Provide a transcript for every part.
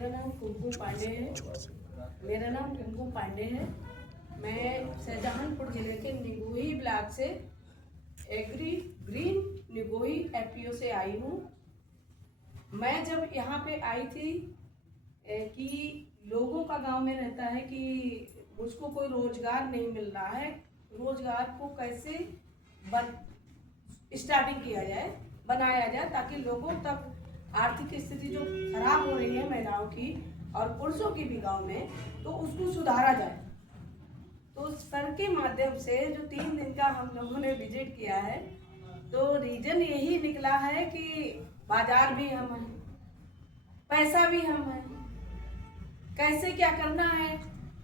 मेरा नाम कुमकुम पांडे है। मैं शाहजहानपुर जिले के निगोही ब्लॉक से एग्री ग्रीन निगोही एफपीओ से आई हूँ। मैं जब यहाँ पे आई थी कि लोगों का गांव में रहता है कि उसको कोई रोजगार नहीं मिल रहा है, रोजगार को कैसे स्टार्टिंग किया जाए, बनाया जाए, ताकि लोगों तक आर्थिक स्थिति जो खराब हो रही है महिलाओं की और पुरुषों की भी गांव में, तो उसको सुधारा जाए। तो सर के माध्यम से जो 3 दिन का हम लोगों ने विजिट किया है, तो रीजन यही निकला है कि बाजार भी हम हैं, पैसा भी हम हैं, कैसे क्या करना है,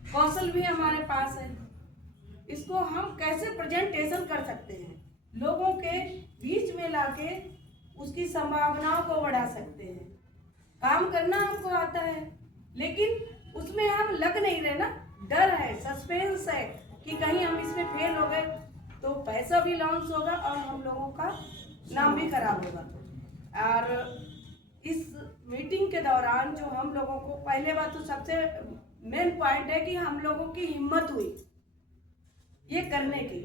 कौशल भी हमारे पास है, इसको हम कैसे प्रेजेंटेशन कर सकते हैं, लोगों के बीच में लाके उसकी संभावनाओं को बढ़ा सकते हैं। काम करना हमको आता है, लेकिन उसमें हम लग नहीं रहे ना, डर है, सस्पेंस है कि कहीं हम इसमें फेल हो गए तो पैसा भी लॉस होगा और हम लोगों का नाम भी खराब होगा। और इस मीटिंग के दौरान जो हम लोगों को, पहले बात तो सबसे मेन पॉइंट है कि हम लोगों की हिम्मत हुई ये करने की,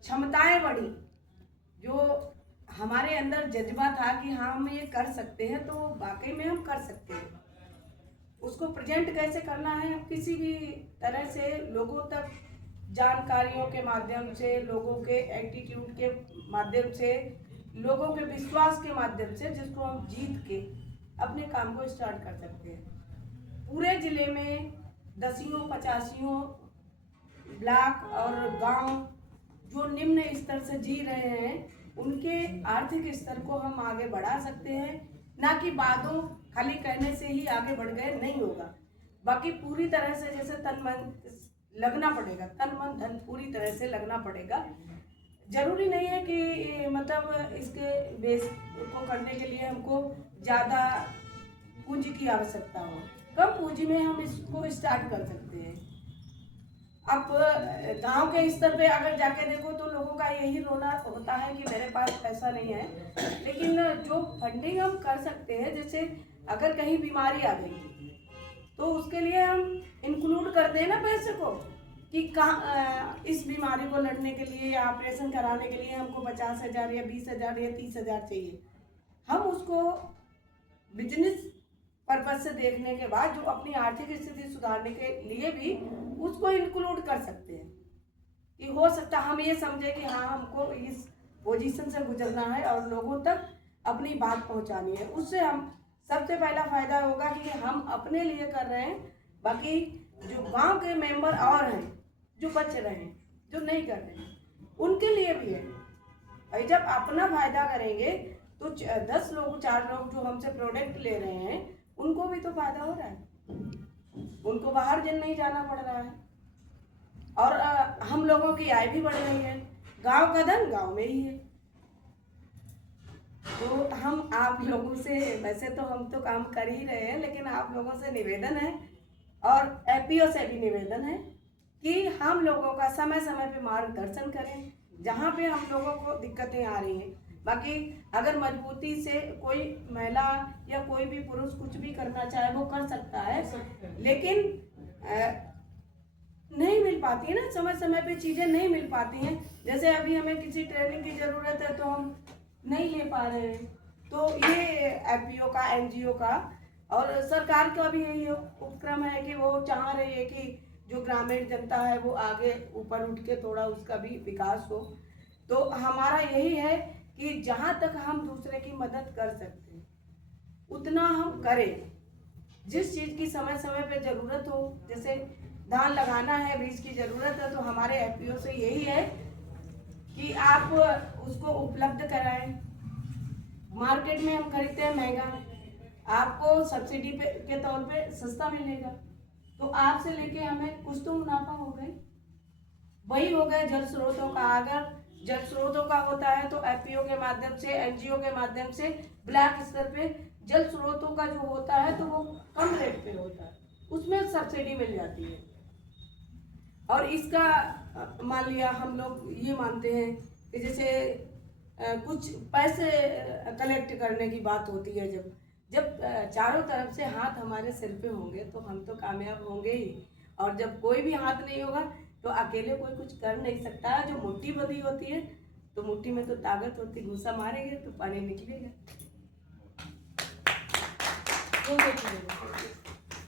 क्षमताएं बढ़ी, जो हमारे अंदर जज्बा था कि हाँ हम ये कर सकते हैं, तो वाकई में हम कर सकते हैं। उसको प्रेजेंट कैसे करना है, किसी भी तरह से लोगों तक जानकारियों के माध्यम से, लोगों के एटीट्यूड के माध्यम से, लोगों के विश्वास के माध्यम से, जिसको हम जीत के अपने काम को स्टार्ट कर सकते हैं। पूरे जिले में 10 85 ब्लॉक और गांव जो निम्न स्तर से जी रहे हैं, उनके आर्थिक स्तर को हम आगे बढ़ा सकते हैं। ना कि बातों खाली कहने से ही आगे बढ़ गए, नहीं होगा। बाकी पूरी तरह से जैसे तन मन लगना पड़ेगा, तन मन धन पूरी तरह से लगना पड़ेगा। जरूरी नहीं है कि मतलब इसके बेस को करने के लिए हमको ज़्यादा पूंजी की आवश्यकता हो, कम पूंजी में हम इसको स्टार्ट कर सकते हैं। अब गांव के स्तर पे अगर जाके देखो तो लोगों का यही रोना होता है कि मेरे पास पैसा नहीं है, लेकिन जो फंडिंग हम कर सकते हैं, जैसे अगर कहीं बीमारी आ गई तो उसके लिए हम इंक्लूड कर दें ना पैसे को, कि कहाँ इस बीमारी को लड़ने के लिए या ऑपरेशन कराने के लिए हमको 50,000 या 20,000 या 30,000 चाहिए। हम उसको बिजनेस पर्पज से देखने के बाद जो अपनी आर्थिक स्थिति सुधारने के लिए भी उसको इंक्लूड कर सकते हैं, कि हो सकता हम ये समझे कि हाँ हमको इस पोजीशन से गुजरना है और लोगों तक अपनी बात पहुंचानी है। उससे हम सबसे पहला फायदा होगा कि हम अपने लिए कर रहे हैं, बाकी जो गांव के मेंबर और हैं जो बच रहे हैं, जो नहीं कर रहे हैं, उनके लिए भी है भाई। जब अपना फायदा करेंगे तो 10 लोग 4 लोग जो हमसे प्रोडक्ट ले रहे हैं, उनको भी तो फायदा हो रहा है, उनको बाहर जन नहीं जाना पड़ रहा है, और हम लोगों की आय भी बढ़ रही है। गांव का धन गांव में ही है। तो हम आप लोगों से, वैसे तो हम तो काम कर ही रहे हैं, लेकिन आप लोगों से निवेदन है और एफपीओ से भी निवेदन है कि हम लोगों का समय समय पे मार्गदर्शन करें जहाँ पे हम लोगों को दिक्कतें आ रही हैं। बाकी अगर मजबूती से कोई महिला या कोई भी पुरुष कुछ भी करना चाहे वो कर सकता है, लेकिन नहीं मिल पाती है ना, समय समय पे चीज़ें नहीं मिल पाती हैं। जैसे अभी हमें किसी ट्रेनिंग की ज़रूरत है तो हम नहीं ले पा रहे हैं। तो ये एफपीओ का, एनजीओ का और सरकार का भी यही उपक्रम है कि वो चाह रही है कि जो ग्रामीण जनता है वो आगे ऊपर उठ के थोड़ा उसका भी विकास हो। तो हमारा यही है कि जहाँ तक हम दूसरे की मदद कर सकते हैं उतना हम करें। जिस चीज़ की समय समय पे ज़रूरत हो, जैसे धान लगाना है, बीज की ज़रूरत है, तो हमारे एफपीओ से यही है कि आप उसको उपलब्ध कराएं। मार्केट में हम खरीदते हैं महंगा, आपको सब्सिडी पे के तौर पे सस्ता मिलेगा, तो आपसे लेके हमें कुछ तो मुनाफा हो गई। वही हो गए जल स्रोतों का। अगर जल स्रोतों का होता है तो एफपीओ के माध्यम से, एनजीओ के माध्यम से ब्लॉक स्तर पे जल स्रोतों का जो होता है तो वो कम रेट पे होता है, उसमें सब्सिडी मिल जाती है। और इसका मान लिया हम लोग ये मानते हैं कि जैसे कुछ पैसे कलेक्ट करने की बात होती है, जब चारों तरफ से हाथ हमारे सिर पे होंगे तो हम तो कामयाब होंगे ही, और जब कोई भी हाथ नहीं होगा तो अकेले कोई कुछ कर नहीं सकता। जो मुट्ठी बंधी होती है तो मुट्ठी में तो ताकत होती, घूसा मारेंगे तो पानी निकलेगा।